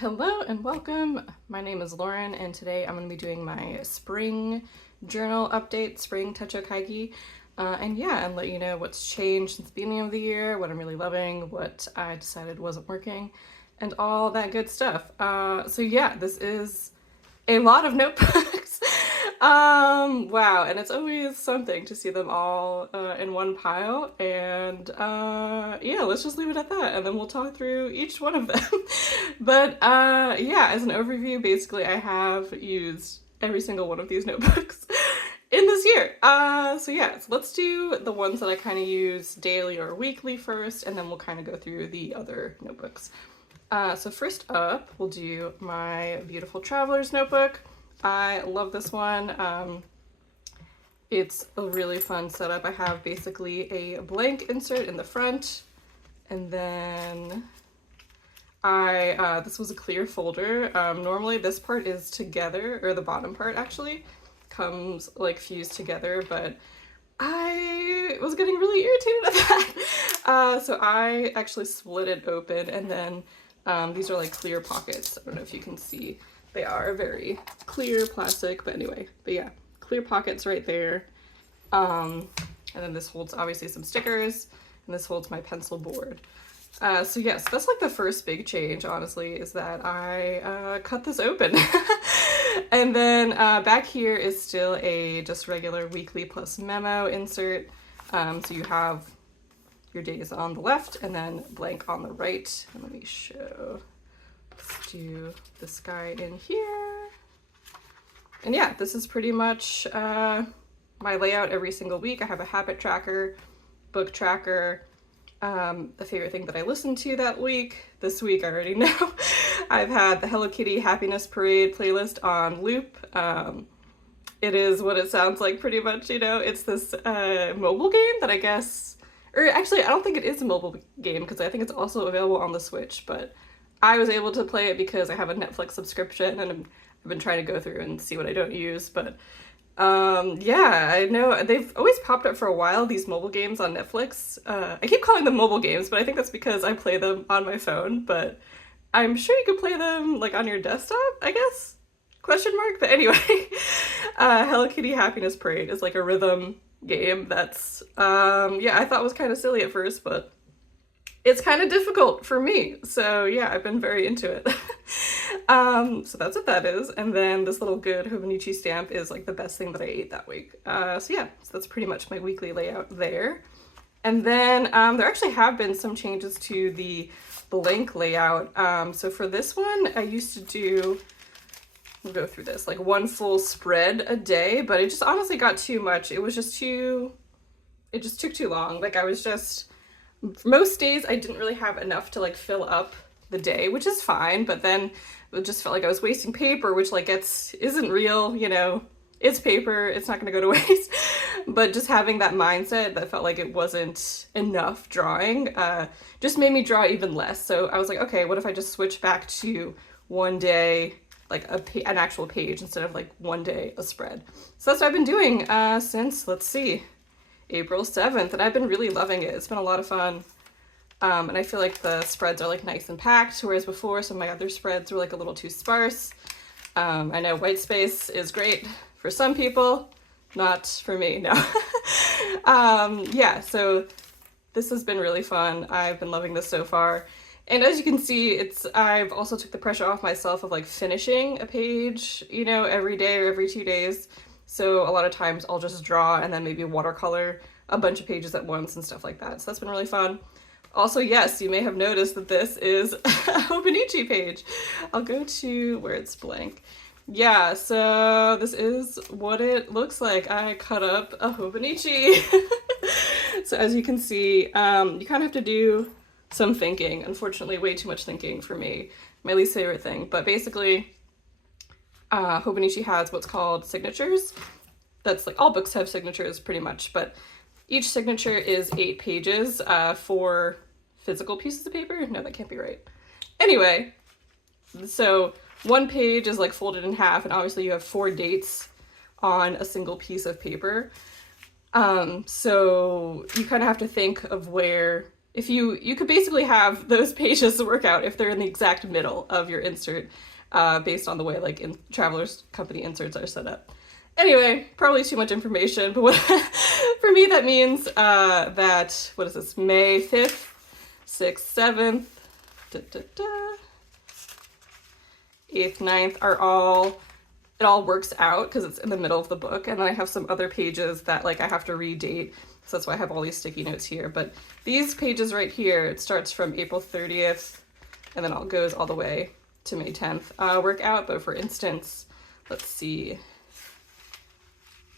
Hello and welcome. My name is Lauren and today I'm going to be doing my spring journal update, spring Techo Kaigi. And let you know what's changed since the beginning of the year, what I'm really loving, what I decided wasn't working, and all that good stuff. This is a lot of notebooks. Wow, and it's always something to see them all in one pile, and let's just leave it at that, and then we'll talk through each one of them. As an overview, basically I have used every single one of these notebooks in this year. So let's do the ones that I kind of use daily or weekly first, and then we'll kind of go through the other notebooks. So first up, we'll do my beautiful traveler's notebook. I love this one. It's a really fun setup. I have basically a blank insert in the front, and then this was a clear folder. Normally this part is together, or the bottom part actually comes like fused together, but I was getting really irritated at that. So I actually split it open, and then these are like clear pockets. I don't know if you can see. They are very clear plastic, but yeah, clear pockets right there. And then this holds obviously some stickers, and this holds my pencil board. That's like the first big change, honestly, is that I cut this open. And then back here is still a just regular weekly plus memo insert. So you have your days on the left and then blank on the right. And let me show. Let's do this guy in here. And yeah, this is pretty much my layout every single week. I have a habit tracker, book tracker, the favorite thing that I listened to that week. This week I already know. I've had the Hello Kitty Happiness Parade playlist on loop. It is what it sounds like pretty much, It's this mobile game that I guess, or actually I don't think it is a mobile game because I think it's also available on the Switch, but I was able to play it because I have a Netflix subscription and I've been trying to go through and see what I don't use, but I know they've always popped up for a while, these mobile games on Netflix. I keep calling them mobile games, but I think that's because I play them on my phone, but I'm sure you could play them like on your desktop, I guess? Question mark? But anyway, Hello Kitty Happiness Parade is like a rhythm game that's, I thought was kind of silly at first, but it's kind of difficult for me. So yeah, I've been very into it. So that's what that is. And then this little good Hobonichi stamp is like the best thing that I ate that week. So that's pretty much my weekly layout there. And then there actually have been some changes to the blank layout. So for this one, I used to do, we'll go through this, like one full spread a day, but it just honestly got too much. It just took too long. Like most days I didn't really have enough to like fill up the day, which is fine, but then it just felt like I was wasting paper, which like isn't real, it's paper, it's not gonna go to waste. But just having that mindset that felt like it wasn't enough drawing just made me draw even less. So I was like, okay, what if I just switch back to one day, like an actual page instead of like one day a spread. So that's what I've been doing since, let's see, April 7th, and I've been really loving it. It's been a lot of fun. And I feel like the spreads are like nice and packed, whereas before some of my other spreads were like a little too sparse. I know white space is great for some people, not for me, no. So this has been really fun. I've been loving this so far. And as you can see, I've also took the pressure off myself of like finishing a page, every day or every 2 days. So a lot of times I'll just draw and then maybe watercolor a bunch of pages at once and stuff like that. So that's been really fun. Also, yes, you may have noticed that this is a Hobonichi page. I'll go to where it's blank. Yeah, so this is what it looks like. I cut up a Hobonichi. So as you can see, you kind of have to do some thinking. Unfortunately, way too much thinking for me. My least favorite thing. But basically, Hobonichi has what's called signatures. That's like all books have signatures pretty much, but each signature is 8 pages for physical pieces of paper. No, that can't be right. Anyway, so one page is like folded in half, and obviously you have 4 dates on a single piece of paper. So you kind of have to think of where if you could basically have those pages work out if they're in the exact middle of your insert, based on the way like Traveler's Company inserts are set up. Anyway, probably too much information, but what for me that means that, what is this, May 5th, 6th, 7th, 8th, 9th are all, it all works out because it's in the middle of the book, and then I have some other pages that like I have to redate, so that's why I have all these sticky notes here. But these pages right here, it starts from April 30th and then it goes all the way to May 10th work out. But for instance, let's see.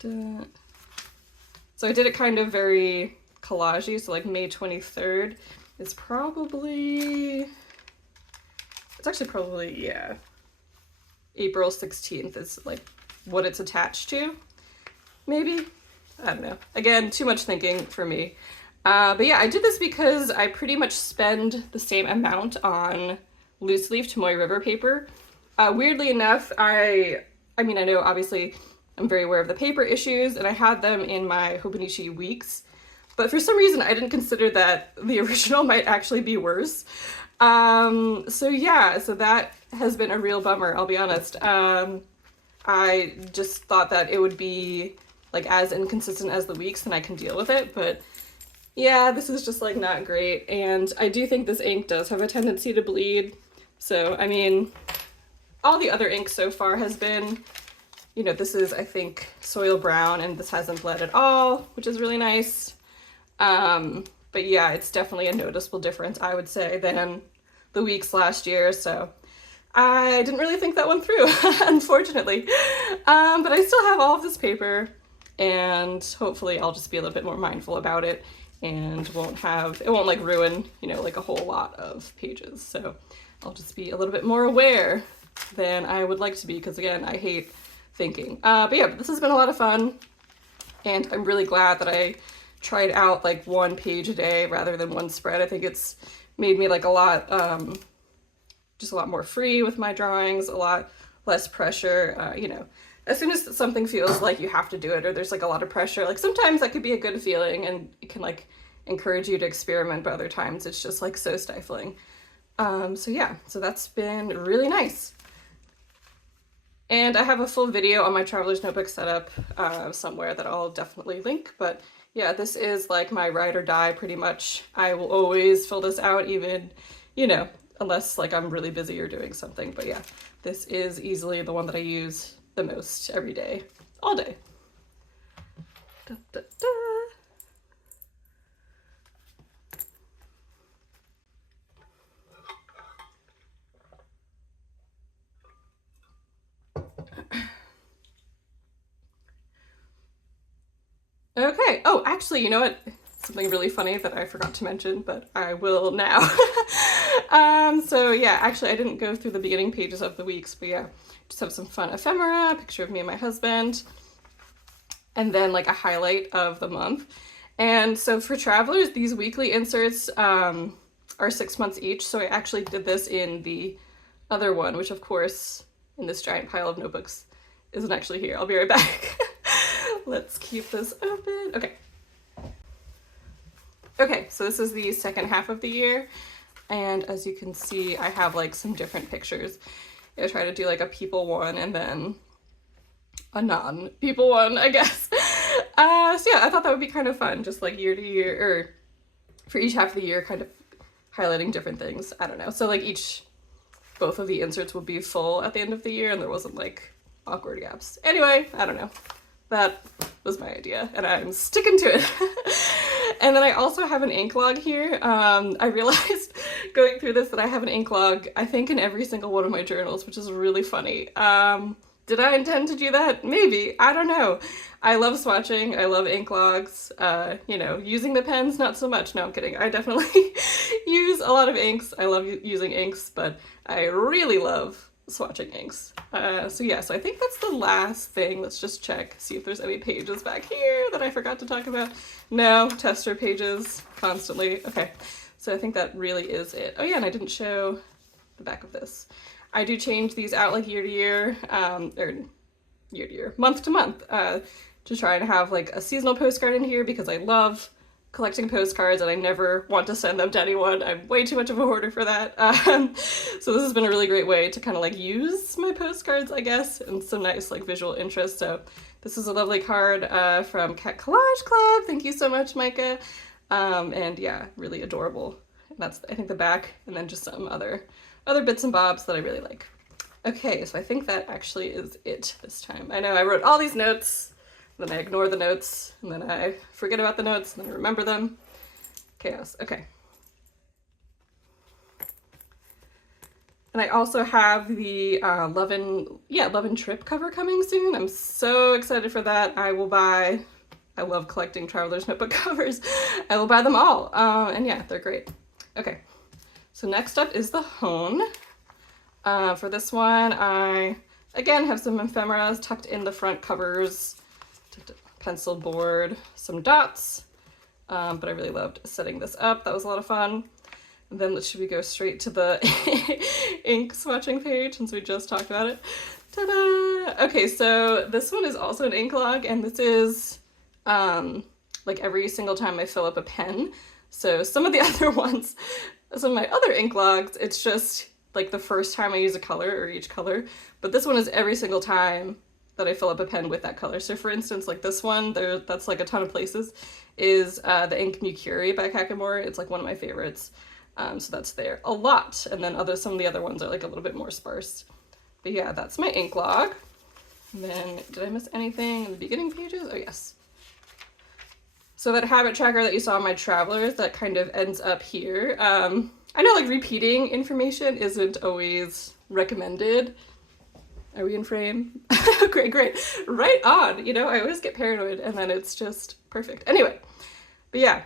So I did it kind of very collagey, so like May 23rd is probably, it's actually probably, yeah, April 16th is like what it's attached to, maybe? I don't know. Again, too much thinking for me. But yeah, I did this because I pretty much spend the same amount on loose leaf Tomoe River paper. Weirdly enough, I mean, I know obviously I'm very aware of the paper issues, and I had them in my Hobonichi Weeks, but for some reason I didn't consider that the original might actually be worse. So yeah, so that has been a real bummer, I'll be honest. I just thought that it would be like as inconsistent as the Weeks and I can deal with it, but yeah, this is just like not great. And I do think this ink does have a tendency to bleed. So, I mean, all the other ink so far has been, you know, this is, I think, soil brown, and this hasn't bled at all, which is really nice. But yeah, it's definitely a noticeable difference, I would say, than the Weeks last year. So I didn't really think that one through, unfortunately. But I still have all of this paper, and hopefully I'll just be a little bit more mindful about it and it won't like ruin, you know, like a whole lot of pages. So I'll just be a little bit more aware than I would like to be, because again, I hate thinking. But yeah, this has been a lot of fun, and I'm really glad that I tried out like one page a day rather than one spread. I think it's made me like a lot, just a lot more free with my drawings, a lot less pressure. You know, as soon as something feels like you have to do it, or there's like a lot of pressure, like sometimes that could be a good feeling and it can like encourage you to experiment, but other times it's just like so stifling. So yeah, so that's been really nice. And I have a full video on my Traveler's Notebook setup somewhere that I'll definitely link, but yeah, this is like my ride or die pretty much. I will always fill this out, even, you know, unless like I'm really busy or doing something. But yeah, this is easily the one that I use the most every day, all day. Da, da, da. Okay, oh, actually, you know what? Something really funny that I forgot to mention, but I will now. So yeah, actually I didn't go through the beginning pages of the Weeks, but yeah, just have some fun ephemera, a picture of me and my husband, and then like a highlight of the month. And so for Travelers, these weekly inserts are 6 months each, so I actually did this in the other one, which of course, in this giant pile of notebooks, isn't actually here. I'll be right back. Let's keep this open. Okay. Okay, so this is the second half of the year, and as you can see, I have like some different pictures. I try to do like a people one and then a non-people one, I guess. So yeah, I thought that would be kind of fun, just like year to year, or for each half of the year, kind of highlighting different things. I don't know. So like both of the inserts would be full at the end of the year, and there wasn't like awkward gaps. Anyway, I don't know. That was my idea, and I'm sticking to it. And then I also have an ink log here. I realized going through this that I have an ink log, I think, in every single one of my journals, which is really funny. Did I intend to do that? Maybe. I don't know. I love swatching. I love ink logs. You know, using the pens, not so much. No, I'm kidding. I definitely use a lot of inks. I love using inks, but I really love swatching inks. So yeah, so I think that's the last thing. Let's just check, see if there's any pages back here that I forgot to talk about. No, tester pages constantly. Okay, so I think that really is it. Oh yeah, and I didn't show the back of this. I do change these out like year to year, or year to year, month to month, to try and have like a seasonal postcard in here, because I love collecting postcards and I never want to send them to anyone. I'm way too much of a hoarder for that. So this has been a really great way to kind of like use my postcards, I guess, and some nice like visual interest. So this is a lovely card from Cat Collage Club. Thank you so much, Micah. And yeah, really adorable. And that's, I think, the back, and then just some other bits and bobs that I really like. Okay, so I think that actually is it this time. I know I wrote all these notes, then I ignore the notes, and then I forget about the notes, and then I remember them. Chaos. Okay. And I also have the Love and Trip cover coming soon. I'm so excited for that. I love collecting Traveler's Notebook covers. I will buy them all. And yeah, they're great. Okay, so next up is the Hone. For this one, I, again, have some ephemeras tucked in the front covers. Pencil board, some dots, but I really loved setting this up. That was a lot of fun. And then should we go straight to the ink swatching page since we just talked about it? Ta-da! Okay, so this one is also an ink log, and this is like every single time I fill up a pen. So some of the other ones, some of my other ink logs, it's just like the first time I use a color or each color, but this one is every single time that I fill up a pen with that color. So for instance, like this one, that's like a ton of places, is the ink Mukuri by Kakamori. It's like one of my favorites. So that's there a lot. And then some of the other ones are like a little bit more sparse. But yeah, that's my ink log. And then, did I miss anything in the beginning pages? Oh yes. So that habit tracker that you saw in my Travelers, that kind of ends up here. I know like repeating information isn't always recommended. Are we in frame? Great. Right on. You know, I always get paranoid and then it's just perfect. Anyway, but yeah,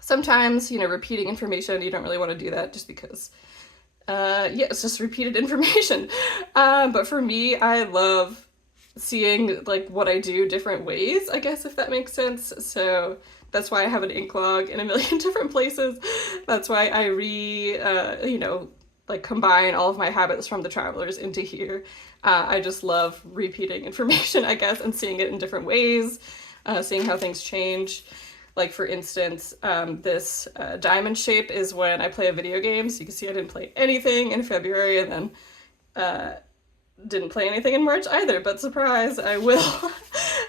sometimes, you know, repeating information, you don't really want to do that just because, yeah, it's just repeated information. But for me, I love seeing like what I do different ways, I guess, if that makes sense. So that's why I have an ink log in a million different places. That's why I you know, like combine all of my habits from the Travelers into here. I just love repeating information, I guess, and seeing it in different ways, seeing how things change. Like for instance, this diamond shape is when I play a video game. So you can see I didn't play anything in February, and then didn't play anything in March either, but surprise, I will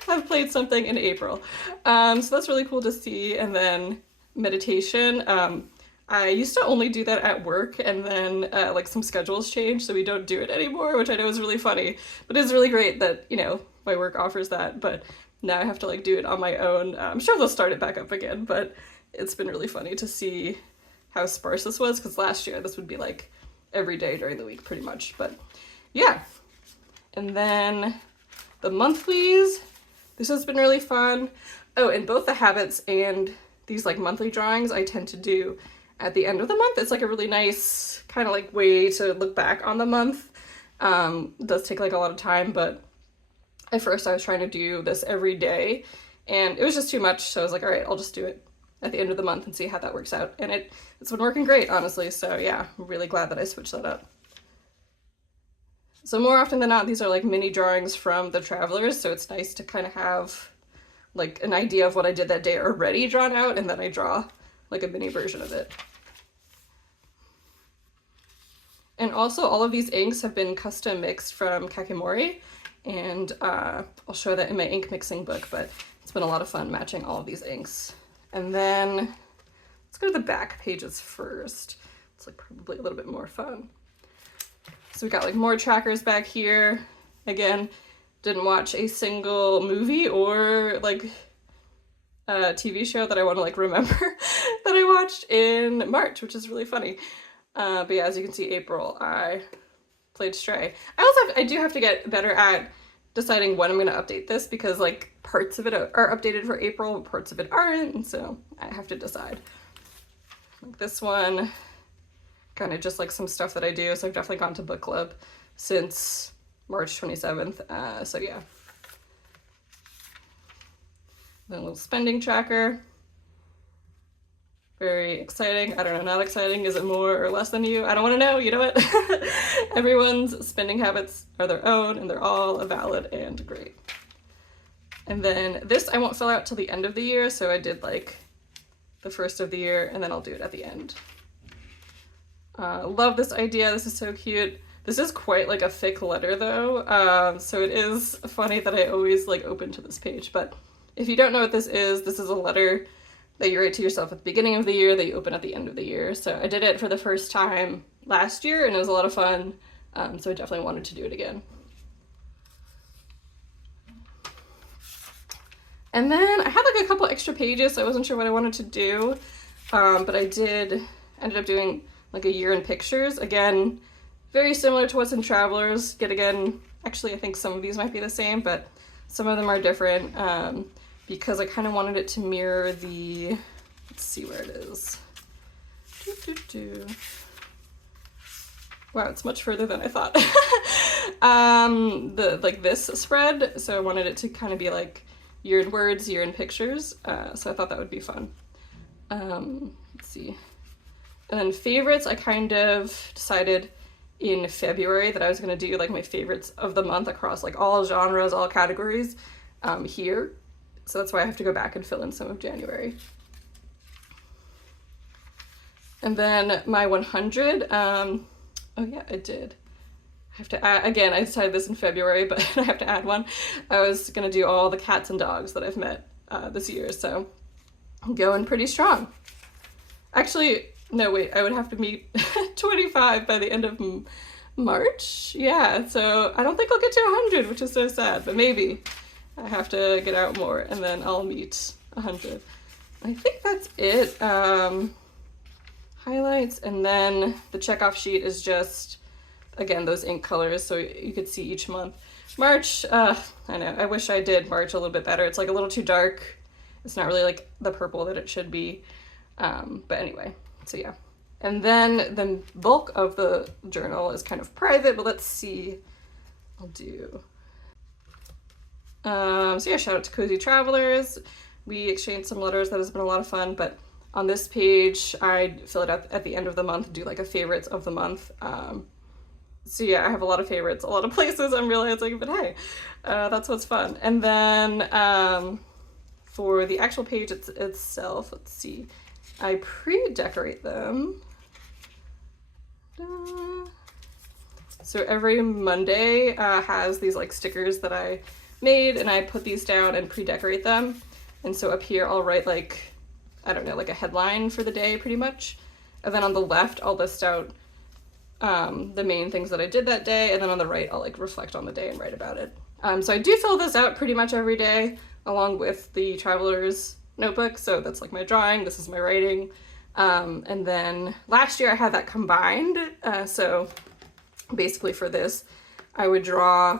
have played something in April. So that's really cool to see. And then meditation. I used to only do that at work, and then like some schedules changed, so we don't do it anymore, which I know is really funny, but it's really great that, you know, my work offers that, but now I have to like do it on my own. I'm sure they'll start it back up again, but it's been really funny to see how sparse this was, because last year this would be like every day during the week pretty much. But yeah, and then the monthlies, this has been really fun. Oh, and both the habits and these like monthly drawings I tend to do at the end of the month. It's like a really nice kind of like way to look back on the month. It does take like a lot of time, but at first I was trying to do this every day and it was just too much. So I was like, all right, I'll just do it at the end of the month and see how that works out. And it's been working great, honestly. So yeah, I'm really glad that I switched that up. So more often than not, these are like mini drawings from the Travelers. So it's nice to kind of have like an idea of what I did that day already drawn out, and then I draw like a mini version of it. And also all of these inks have been custom mixed from Kakimori, and I'll show that in my ink mixing book, but it's been a lot of fun matching all of these inks. And then let's go to the back pages first. It's like probably a little bit more fun. So we got like more trackers back here. Again, didn't watch a single movie or like a TV show that I want to like remember that I watched in March, which is really funny. But yeah, as you can see, April, I played Stray. I do have to get better at deciding when I'm going to update this, because like parts of it are updated for April, but parts of it aren't, and so I have to decide. Like this one, kind of just like some stuff that I do, so I've definitely gone to book club since March 27th, so yeah. Then a little spending tracker. Very exciting. I don't know, not exciting. Is it more or less than you? I don't want to know. You know what? Everyone's spending habits are their own, and they're all valid and great. And then this I won't fill out till the end of the year, so I did like the first of the year, and then I'll do it at the end. Love this idea. This is so cute. This is quite like a thick letter though, so it is funny that I always like open to this page. But if you don't know what this is a letter that you write to yourself at the beginning of the year that you open at the end of the year. So I did it for the first time last year and it was a lot of fun, so I definitely wanted to do it again. And then I had like a couple extra pages, so I wasn't sure what I wanted to do, but I ended up doing like a year in pictures. Again, very similar to what's in Travelers. Yet again, actually I think some of these might be the same, but some of them are different, because I kind of wanted it to mirror the, let's see where it is. Wow, it's much further than I thought. Like this spread, so I wanted it to kind of be like year in words, year in pictures, so I thought that would be fun. Let's see. And then favorites, I kind of decided in February that I was going to do like my favorites of the month across like all genres, all categories here. So that's why I have to go back and fill in some of January. And then my 100, oh yeah, I did. I have to add, again, I decided this in February, but I have to add one. I was going to do all the cats and dogs that I've met this year, so I'm going pretty strong. Actually, no, wait, I would have to meet 25 by the end of March. Yeah, so I don't think I'll get to 100, which is so sad, but maybe. I have to get out more and then I'll meet 100. I think that's it. Highlights, and then the checkoff sheet is just, again, those ink colors so you could see each month. March, I know, I wish I did March a little bit better. It's like a little too dark. It's not really like the purple that it should be. But anyway, so yeah. And then the bulk of the journal is kind of private, but let's see. I'll do. So yeah, shout out to Cozy Travelers. We exchanged some letters. That has been a lot of fun, but on this page, I fill it out at the end of the month, do like a favorites of the month. So yeah, I have a lot of favorites, a lot of places I'm realizing, but hey, that's what's fun. And then for the actual page itself, let's see, I pre-decorate them. So every Monday has these like stickers that I made, and I put these down and pre-decorate them. And so up here I'll write like, I don't know, like a headline for the day pretty much. And then on the left I'll list out the main things that I did that day, and then on the right I'll like reflect on the day and write about it. So I do fill this out pretty much every day along with the Traveler's notebook. So that's like my drawing, this is my writing. And then last year I had that combined. So basically for this, I would draw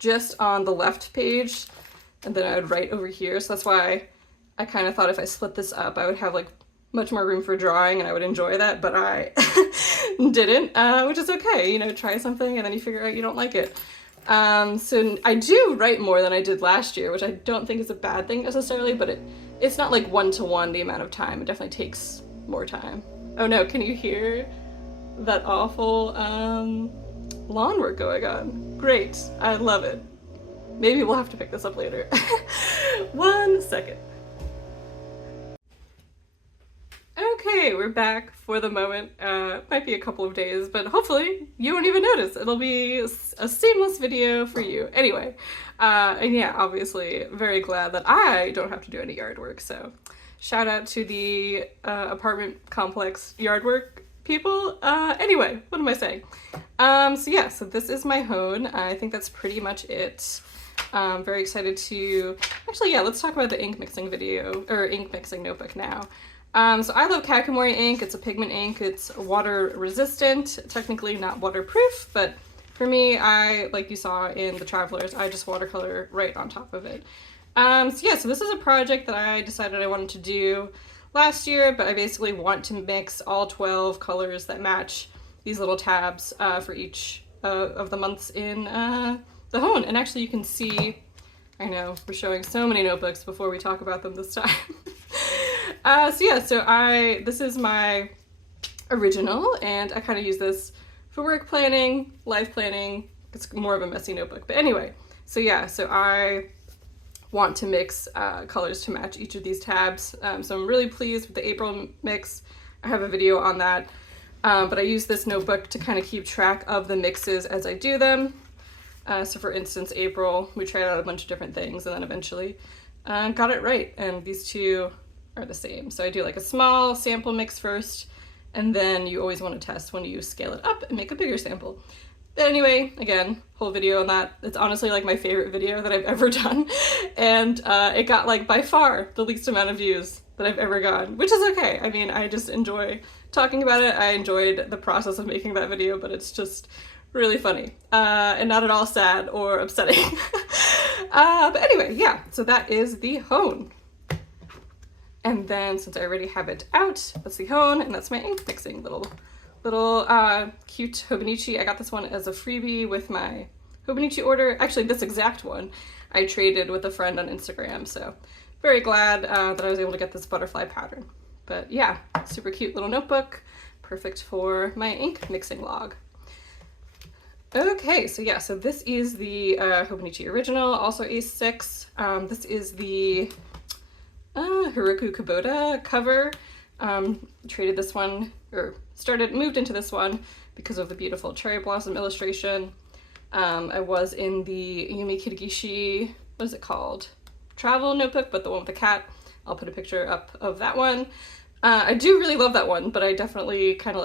just on the left page and then I would write over here. So that's why I kind of thought if I split this up, I would have like much more room for drawing and I would enjoy that, but I didn't, which is okay. You know, try something and then you figure out you don't like it. So I do write more than I did last year, which I don't think is a bad thing necessarily, but it's not like one-to-one the amount of time. It definitely takes more time. Oh no, can you hear that awful lawn work going on? Great, I love it. Maybe we'll have to pick this up later. 1 second. Okay, we're back for the moment. Might be a couple of days, but hopefully you won't even notice. It'll be a seamless video for you. Anyway, and yeah, obviously very glad that I don't have to do any yard work, so shout out to the apartment complex yard work people. Anyway, what am I saying? So yeah, so this is my hone. I think that's pretty much it. I'm very excited to, actually, yeah, let's talk about the ink mixing video, or ink mixing notebook now. So I love Kakamori ink. It's a pigment ink. It's water resistant, technically not waterproof, but for me, like you saw in the Travelers, I just watercolor right on top of it. So yeah, so this is a project that I decided I wanted to do last year, but I basically want to mix all 12 colors that match these little tabs for each of the months in the hone. And actually you can see, I know we're showing so many notebooks before we talk about them this time. So yeah, so this is my original, and I kind of use this for work planning, life planning. It's more of a messy notebook, but anyway, so yeah, so I want to mix colors to match each of these tabs. So I'm really pleased with the April mix. I have a video on that, but I use this notebook to kind of keep track of the mixes as I do them. So for instance, April, we tried out a bunch of different things and then eventually got it right, and these two are the same. So I do like a small sample mix first, and then you always want to test when you scale it up and make a bigger sample. But anyway, again, whole video on that. It's honestly like my favorite video that I've ever done, and it got like by far the least amount of views that I've ever gotten, which is okay. I mean, I just enjoy talking about it. I enjoyed the process of making that video, but it's just really funny and not at all sad or upsetting. But anyway, yeah, so that is the Hone. And then since I already have it out, that's the Hone, and that's my ink mixing little cute Hobonichi. I got this one as a freebie with my Hobonichi order. Actually, this exact one I traded with a friend on Instagram, so very glad that I was able to get this butterfly pattern. But yeah, super cute little notebook, perfect for my ink mixing log. Okay, so yeah, so this is the Hobonichi Original, also A6. This is the Hiroko Kubota cover. Traded this one, or moved into this one because of the beautiful cherry blossom illustration. I was in the Yumi Kitagishi, what is it called? Travel notebook, but the one with the cat. I'll put a picture up of that one. I do really love that one, but I definitely kind of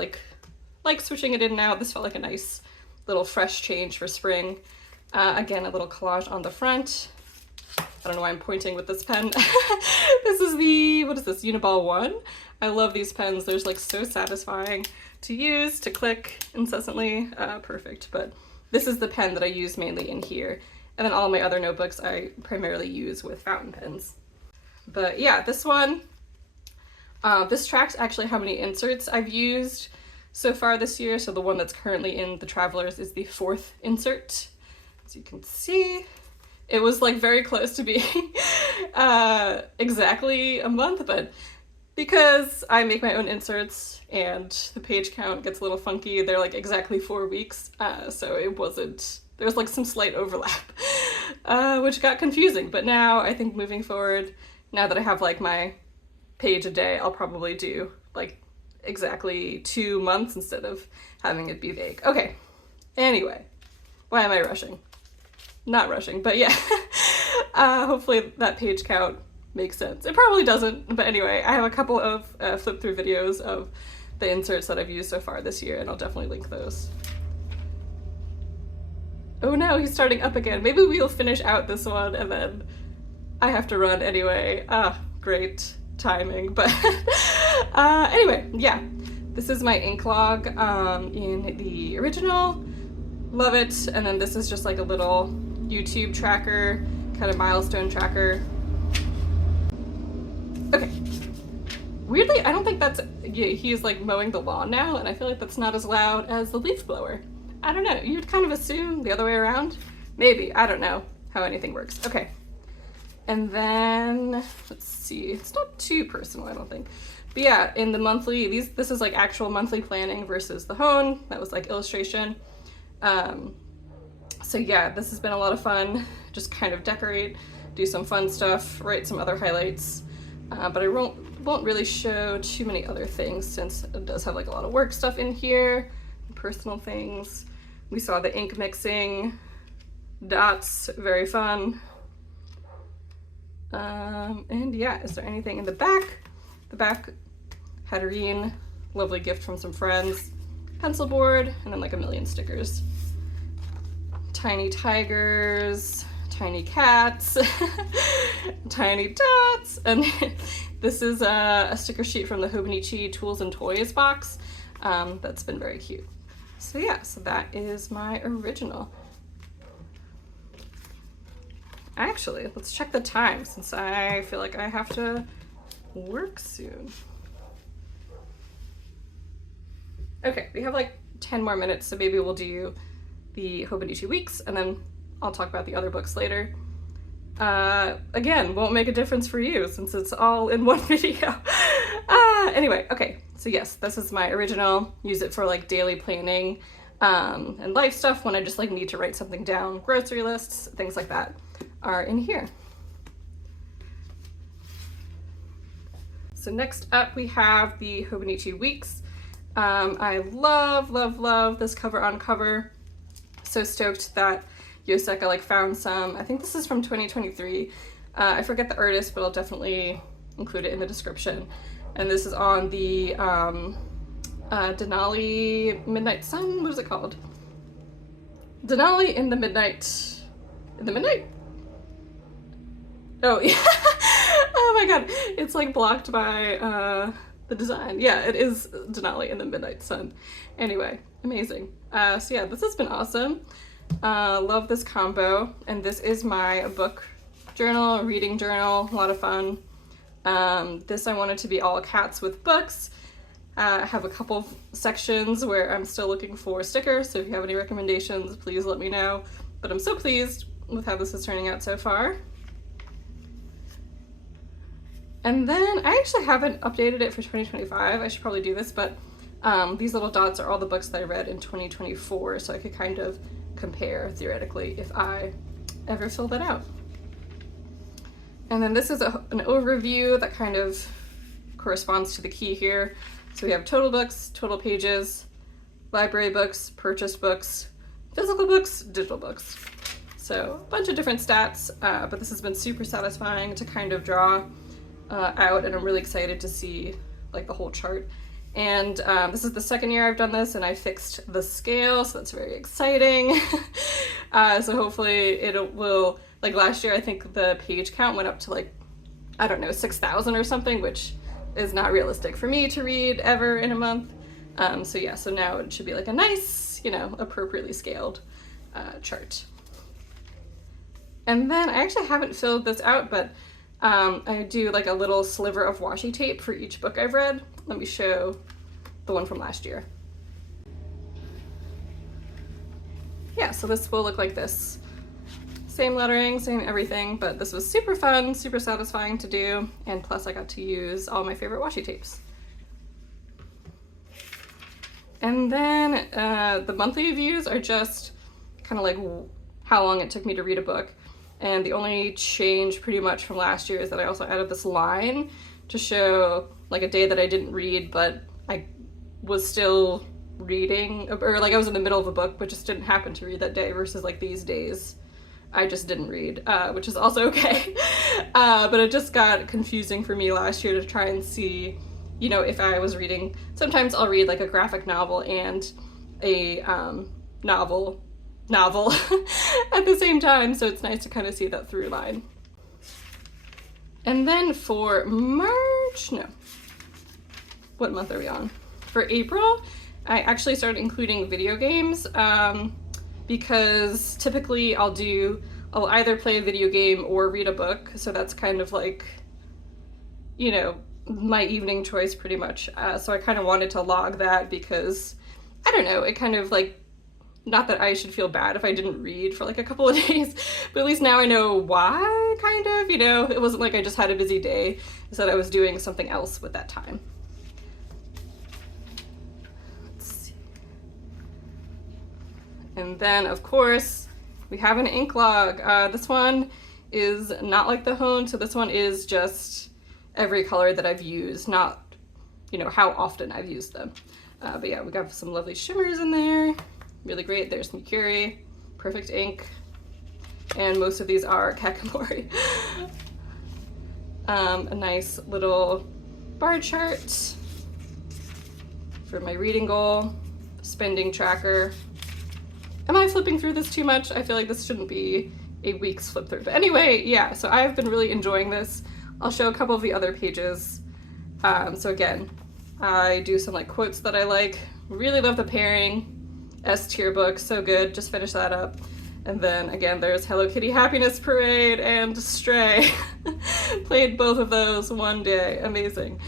like switching it in now. This felt like a nice little fresh change for spring. Again, a little collage on the front. I don't know why I'm pointing with this pen. This is the, what is this, Uniball 1? I love these pens. They're like so satisfying to use, to click incessantly. Perfect, but this is the pen that I use mainly in here. And then all my other notebooks I primarily use with fountain pens. But yeah, this one, this tracks actually how many inserts I've used so far this year. So the one that's currently in the Travelers is the 4th insert. As you can see, it was like very close to being exactly a month, but because I make my own inserts and the page count gets a little funky, they're like exactly 4 weeks. So it wasn't, there was like some slight overlap, which got confusing. But now I think moving forward, now that I have like my page a day, I'll probably do like exactly 2 months instead of having it be vague. Okay, anyway, why am I rushing? Not rushing, but yeah. Hopefully that page count makes sense. It probably doesn't, but anyway, I have a couple of flip through videos of the inserts that I've used so far this year, and I'll definitely link those. Oh no, he's starting up again. Maybe we'll finish out this one and then I have to run anyway. Great timing, but anyway, yeah. This is my ink log in the original. Love it. And then this is just like a little YouTube tracker, kind of milestone tracker. Okay. Weirdly, I don't think that's, he's like mowing the lawn now, and I feel like that's not as loud as the leaf blower. I don't know, you'd kind of assume the other way around. Maybe, I don't know how anything works. Okay. And then, let's see, it's not too personal, I don't think. But yeah, in the monthly, this is like actual monthly planning versus the Hone. That was like illustration. So yeah, this has been a lot of fun. Just kind of decorate, do some fun stuff, write some other highlights. But I won't really show too many other things since it does have like a lot of work stuff in here, personal things. We saw the ink mixing, dots, very fun. And yeah, is there anything in the back? The back had a lovely gift from some friends, pencil board, and then like a million stickers. Tiny tigers, tiny cats, tiny dots, and this is a sticker sheet from the Hobonichi Tools and Toys box. That's been very cute. So yeah, so that is my original. Actually, let's check the time since I feel like I have to work soon. Okay, we have like 10 more minutes, so maybe we'll do the Hobonichi Weeks and then I'll talk about the other books later. Again, won't make a difference for you since it's all in one video. Anyway, okay, so yes, this is my original. Use it for like daily planning and life stuff when I just like need to write something down. Grocery lists, things like that are in here. So next up we have the Hobonichi Weeks. I love this cover on cover. So stoked that Yoseka like found some. I think this is from 2023. I forget the artist, but I'll definitely include it in the description. And this is on the Denali Midnight Sun. What is it called? Denali in the Midnight. In the Midnight? Oh yeah. Oh my god. It's like blocked by the design. Yeah, it is Denali in the Midnight Sun. Anyway, amazing. So yeah, this has been awesome. Love this combo. And this is my book journal, reading journal, a lot of fun. This I wanted to be all cats with books. I have a couple sections where I'm still looking for stickers, so if you have any recommendations, please let me know. But I'm so pleased with how this is turning out so far. And then I actually haven't updated it for 2025. I should probably do this, but these little dots are all the books that I read in 2024, so I could kind of compare theoretically if I ever fill that out. And then this is an overview that kind of corresponds to the key here. So we have total books, total pages, library books, purchased books, physical books, digital books. So a bunch of different stats, but this has been super satisfying to kind of draw out, and I'm really excited to see like the whole chart. And this is the second year I've done this, and I fixed the scale, so that's very exciting. So hopefully it will, like last year I think the page count went up to like, I don't know, 6,000 or something, which is not realistic for me to read ever in a month. So yeah, so now it should be like a nice, you know, appropriately scaled chart. And then I actually haven't filled this out, but I do like a little sliver of washi tape for each book I've read. Let me show the one from last year. Yeah, so this will look like this. Same lettering, same everything, but this was super fun, super satisfying to do, and plus I got to use all my favorite washi tapes. And then the monthly reviews are just kind of like how long it took me to read a book. And the only change pretty much from last year is that I also added this line to show like a day that I didn't read, but I was still reading, or like I was in the middle of a book, but just didn't happen to read that day, versus like these days I just didn't read, which is also okay. But it just got confusing for me last year to try and see, you know, if I was reading. Sometimes I'll read like a graphic novel and a novel at the same time, so it's nice to kind of see that through line. And then for March, no, what month are we on? For April, I actually started including video games, because typically I'll either play a video game or read a book, so that's kind of like, you know, my evening choice pretty much. So I kind of wanted to log that because, I don't know, it kind of like, not that I should feel bad if I didn't read for like a couple of days, but at least now I know why, kind of, you know, it wasn't like I just had a busy day, it's that I was doing something else with that time. And then, of course, we have an ink log. This one is not like the Hone, so this one is just every color that I've used, not, you know, how often I've used them. But yeah, we got some lovely shimmers in there. Really great. There's Mikuri, perfect ink. And most of these are Kakamori. A nice little bar chart for my reading goal, spending tracker. Am I flipping through this too much? I feel like this shouldn't be a week's flip through. But anyway, yeah, so I've been really enjoying this. I'll show a couple of the other pages. So again, I do some like quotes that I like. Really love the pairing. S tier book, so good. Just finished that up. And then again, there's Hello Kitty Happiness Parade and Stray. Played both of those one day. Amazing.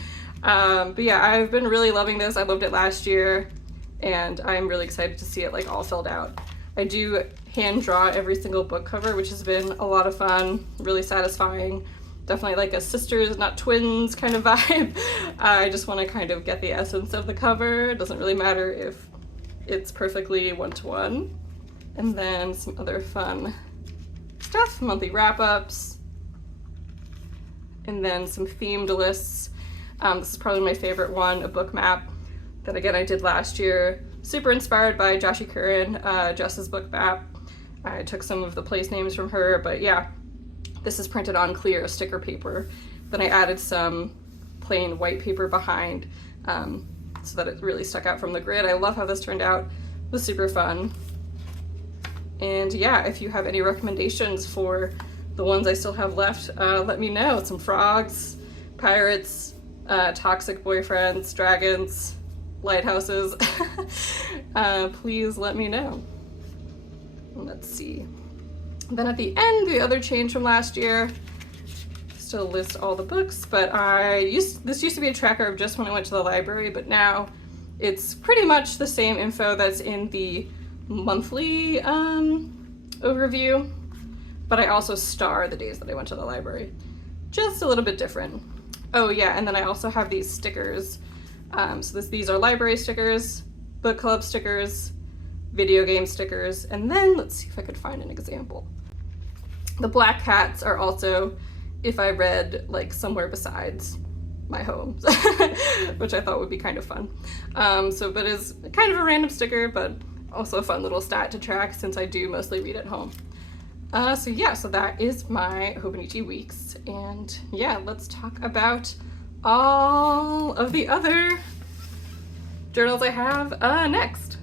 But yeah, I've been really loving this. I loved it last year, and I'm really excited to see it like all filled out. I do hand draw every single book cover, which has been a lot of fun, really satisfying. Definitely like a sisters, not twins kind of vibe. I just want to kind of get the essence of the cover. It doesn't really matter if it's perfectly one-to-one. And then some other fun stuff, monthly wrap-ups, and then some themed lists. This is probably my favorite one, a book map that again I did last year. Super inspired by Joshi Curran, Jess's book map. I took some of the place names from her, but yeah, this is printed on clear sticker paper. Then I added some plain white paper behind so that it really stuck out from the grid. I love how this turned out. It was super fun. And yeah, if you have any recommendations for the ones I still have left, let me know. Some frogs, pirates, toxic boyfriends, dragons, lighthouses. Please let me know. Let's see. Then at the end, the other change from last year, still list all the books, but this used to be a tracker of just when I went to the library, but now it's pretty much the same info that's in the monthly overview, but I also star the days that I went to the library. Just a little bit different. Oh yeah, and then I also have these stickers. So these are library stickers, book club stickers, video game stickers, and then let's see if I could find an example. The black hats are also if I read like somewhere besides my home, which I thought would be kind of fun. But it's kind of a random sticker, but also a fun little stat to track since I do mostly read at home. So that is my Hobonichi Weeks, and yeah, let's talk about all of the other journals I have next.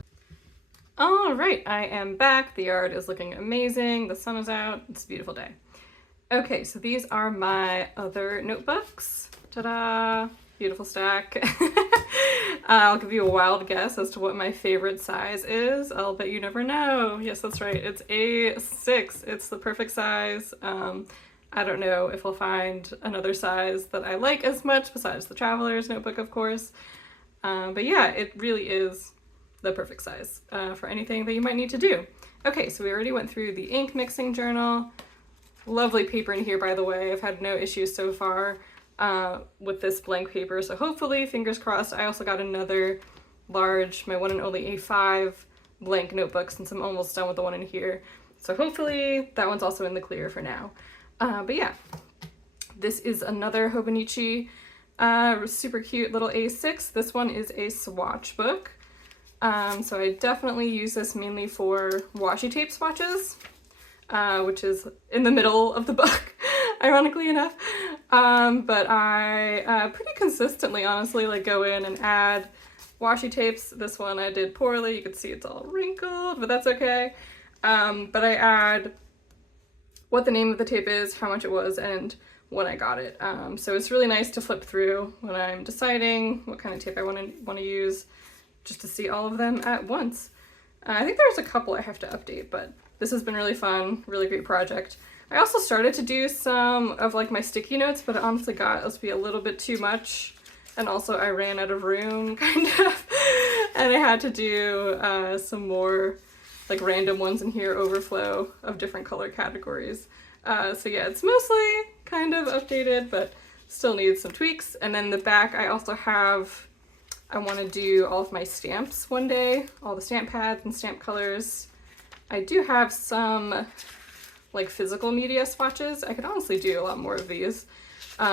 All right, I am back. The art is looking amazing. The sun is out. It's a beautiful day. Okay, so these are my other notebooks. Ta-da! Beautiful stack. I'll give you a wild guess as to what my favorite size is. I'll bet you never know. Yes, that's right. It's A6. It's the perfect size. I don't know if I'll find another size that I like as much besides the Traveler's Notebook, of course. But yeah, it really is the perfect size for anything that you might need to do. Okay, so we already went through the ink mixing journal. Lovely paper in here, by the way. I've had no issues so far with this blank paper, so hopefully, fingers crossed. I also got another large, my one and only A5 blank notebook since I'm almost done with the one in here. So hopefully that one's also in the clear for now. But yeah, this is another Hobonichi super cute little A6. This one is a swatch book. So I definitely use this mainly for washi tape swatches, which is in the middle of the book, ironically enough. But I pretty consistently, honestly, like go in and add washi tapes. This one I did poorly. You can see it's all wrinkled, but that's okay. But I add what the name of the tape is, how much it was, and when I got it. So it's really nice to flip through when I'm deciding what kind of tape I want to use, just to see all of them at once. I think there's a couple I have to update, but this has been really fun, really great project. I also started to do some of like my sticky notes, but it honestly got us to be a little bit too much. And also I ran out of room, kind of, and I had to do some more like random ones in here, overflow of different color categories. So yeah, it's mostly kind of updated, but still needs some tweaks. And then the back, I also have, I want to do all of my stamps one day, all the stamp pads and stamp colors. I do have some like physical media swatches. I could honestly do a lot more of these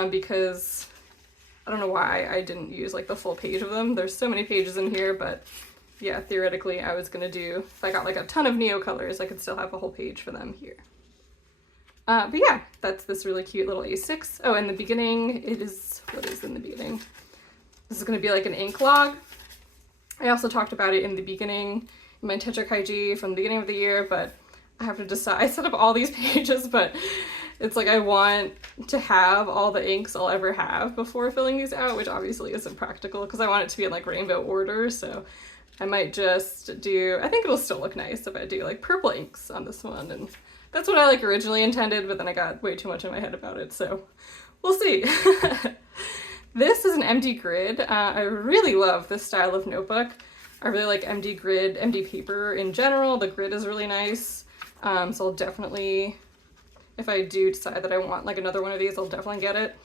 because I don't know why I didn't use like the full page of them. There's so many pages in here, but yeah, theoretically I was gonna do, if I got like a ton of Neo colors, I could still have a whole page for them here. But yeah, that's this really cute little A6. Oh, in the beginning, it is, what is in the beginning? This is gonna be like an ink log. I also talked about it in the beginning, in my Techo Kaigi from the beginning of the year, but I have to decide. I set up all these pages, but it's like I want to have all the inks I'll ever have before filling these out, which obviously isn't practical because I want it to be in like rainbow order, so I might just do, I think it'll still look nice if I do like purple inks on this one, and that's what I like originally intended, but then I got way too much in my head about it, so we'll see. This is an MD grid. I really love this style of notebook. I really like MD grid, MD paper in general. The grid is really nice. So I'll definitely, if I do decide that I want like another one of these, I'll definitely get it.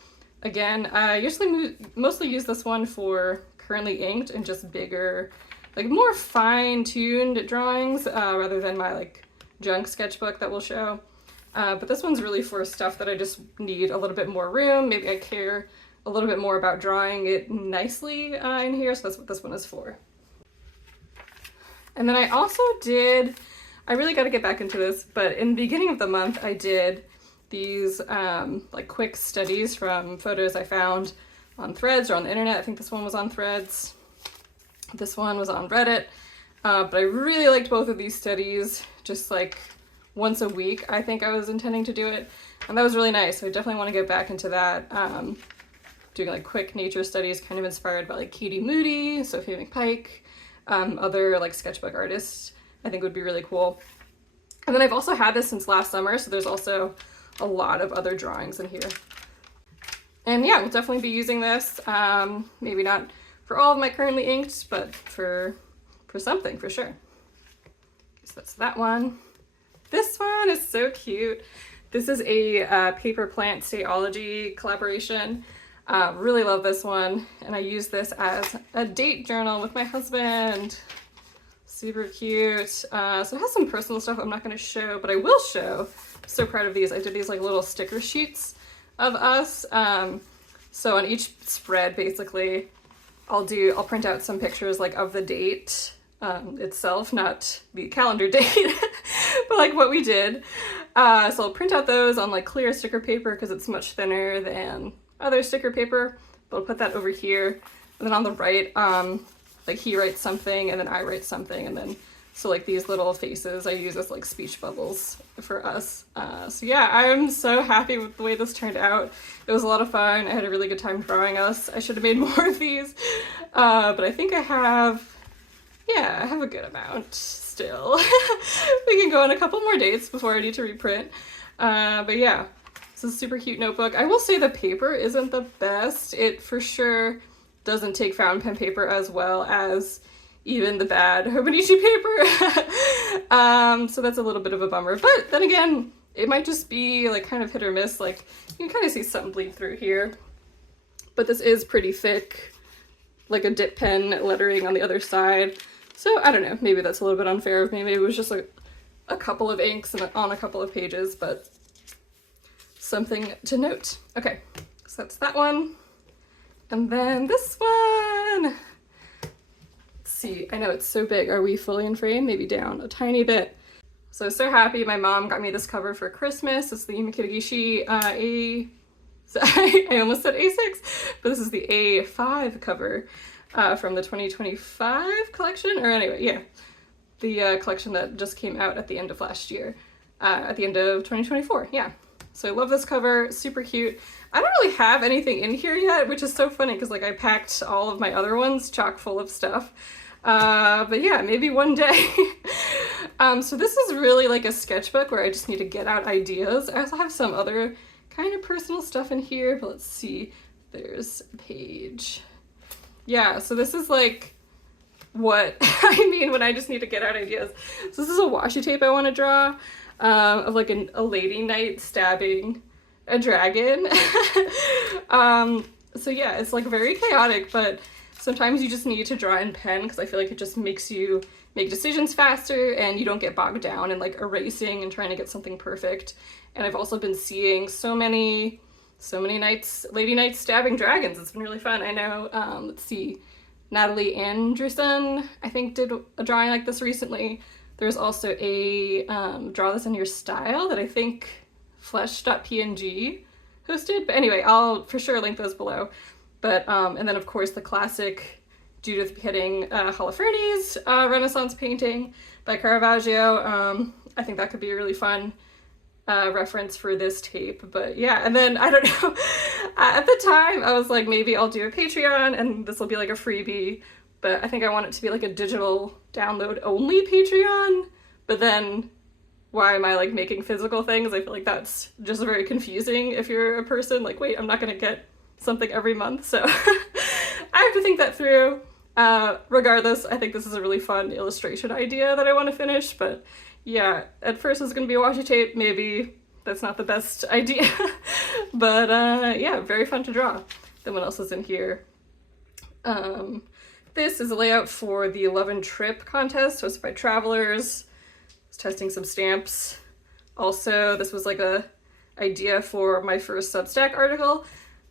Again, I usually mostly use this one for currently inked and just bigger, like more fine-tuned drawings rather than my like junk sketchbook that we'll show. But this one's really for stuff that I just need a little bit more room. Maybe I care a little bit more about drawing it nicely in here, so that's what this one is for. And then I also did, I really got to get back into this, but in the beginning of the month I did these like quick studies from photos I found on Threads or on the internet. I think this one was on Threads. This one was on Reddit. But I really liked both of these studies, just like once a week I think I was intending to do it. And that was really nice. So I definitely want to get back into that. Doing like quick nature studies, kind of inspired by like Katie Moody, Sophia McPike, other like sketchbook artists, I think would be really cool. And then I've also had this since last summer, so there's also a lot of other drawings in here. And yeah, we'll definitely be using this. Maybe not for all of my currently inked, but for something for sure. So that's that one. This one is so cute. This is a paper plant Staology collaboration. Really love this one, and I use this as a date journal with my husband. Super cute. So it has some personal stuff I'm not going to show, but I will show. I'm so proud of these. I did these like little sticker sheets of us. So on each spread, basically, I'll print out some pictures like of the date itself, not the calendar date, but like what we did. So I'll print out those on like clear sticker paper because it's much thinner than other sticker paper, but I'll put that over here. And then on the right, like he writes something and then I write something, and then so like these little faces I use as like speech bubbles for us. So yeah, I'm so happy with the way this turned out. It was a lot of fun. I had a really good time drawing us. I should have made more of these, but I think I have a good amount still. We can go on a couple more dates before I need to reprint. But yeah, it's a super cute notebook. I will say the paper isn't the best. It for sure doesn't take fountain pen paper as well as even the bad Hobonichi paper. So that's a little bit of a bummer. But then again, it might just be like kind of hit or miss. Like you can kind of see something bleed through here. But this is pretty thick, like a dip pen lettering on the other side. So I don't know, maybe that's a little bit unfair of me. Maybe it was just like a couple of inks on a couple of pages, but something to note. Okay, so that's that one. And then this one. Let's see, I know it's so big. Are we fully in frame? Maybe down a tiny bit. So happy my mom got me this cover for Christmas. It's the Yumi Kitagishi I almost said A6, but this is the A5 cover from the 2025 collection, or anyway, yeah, the collection that just came out at the end of last year, at the end of 2024, yeah. So I love this cover, super cute. I don't really have anything in here yet, which is so funny because like I packed all of my other ones chock full of stuff. But yeah, maybe one day. So this is really like a sketchbook where I just need to get out ideas. I also have some other kind of personal stuff in here, but let's see. There's a page. Yeah, so this is like what I mean when I just need to get out ideas. So this is a washi tape I want to draw of like a lady knight stabbing a dragon. So yeah, it's like very chaotic, but sometimes you just need to draw in pen because I feel like it just makes you make decisions faster and you don't get bogged down in like erasing and trying to get something perfect. And I've also been seeing so many lady knights stabbing dragons. It's been really fun. I know, let's see, Natalie Andrewson, I think, did a drawing like this recently. There's also a Draw This in Your Style that I think flesh.png hosted. But anyway, I'll for sure link those below. But, and then of course the classic Judith Beheading Holofernes Renaissance painting by Caravaggio. I think that could be a really fun reference for this tape. But yeah, and then I don't know, at the time I was like, maybe I'll do a Patreon and this will be like a freebie, but I think I want it to be like a digital download only Patreon. But then why am I like making physical things? I feel like that's just very confusing if you're a person like, wait, I'm not gonna get something every month, so I have to think that through. Regardless, I think this is a really fun illustration idea that I want to finish, but yeah, at first it's going to be a washi tape. Maybe that's not the best idea, but yeah, very fun to draw. Then what else is in here? This is a layout for the 11 Trip contest hosted by Travelers. I was testing some stamps. Also, this was like a idea for my first Substack article.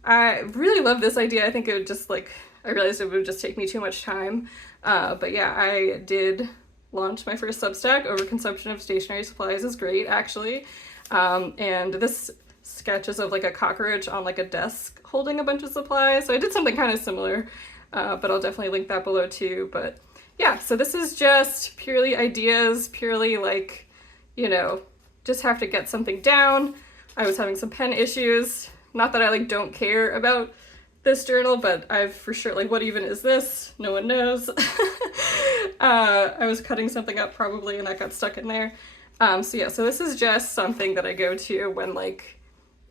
I really love this idea. I think it would just like, I realized it would just take me too much time. But yeah, I did launch my first Substack. Overconsumption of stationery supplies is great, actually. And this sketch is of like a cockroach on like a desk holding a bunch of supplies. So I did something kind of similar, but I'll definitely link that below too. But yeah, so this is just purely ideas, purely like, you know, just have to get something down. I was having some pen issues. Not that I like don't care about this journal, but I've for sure, like, what even is this? No one knows. I was cutting something up probably and that got stuck in there. So yeah, so this is just something that I go to when like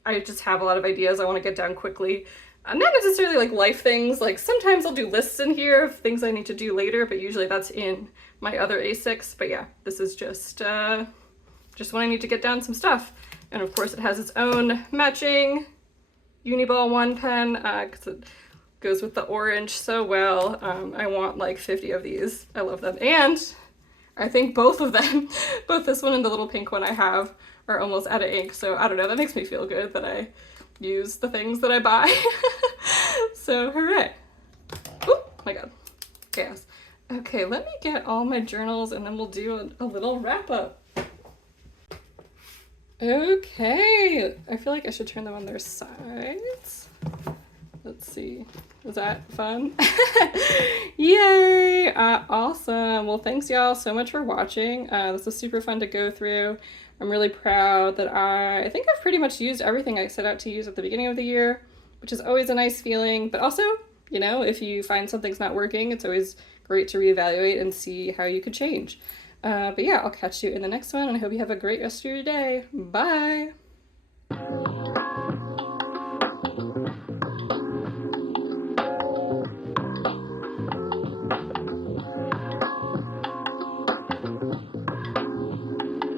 I just have a lot of ideas I want to get down quickly. Not necessarily like life things, like sometimes I'll do lists in here of things I need to do later, but usually that's in my other A6. But yeah, this is just when I need to get down some stuff. And of course it has its own matching Uniball 1 pen, because it goes with the orange so well. I want like 50 of these. I love them. And I think both of them, both this one and the little pink one I have, are almost out of ink. So I don't know, that makes me feel good that I use the things that I buy. So hooray. Oh my god. Chaos. Okay, let me get all my journals and then we'll do a little wrap up. Okay, I feel like I should turn them on their sides. Let's see, was that fun? Yay, awesome. Well, thanks y'all so much for watching. This was super fun to go through. I'm really proud that I think I've pretty much used everything I set out to use at the beginning of the year, which is always a nice feeling, but also, you know, if you find something's not working, it's always great to reevaluate and see how you could change. But yeah, I'll catch you in the next one, and I hope you have a great rest of your day. Bye!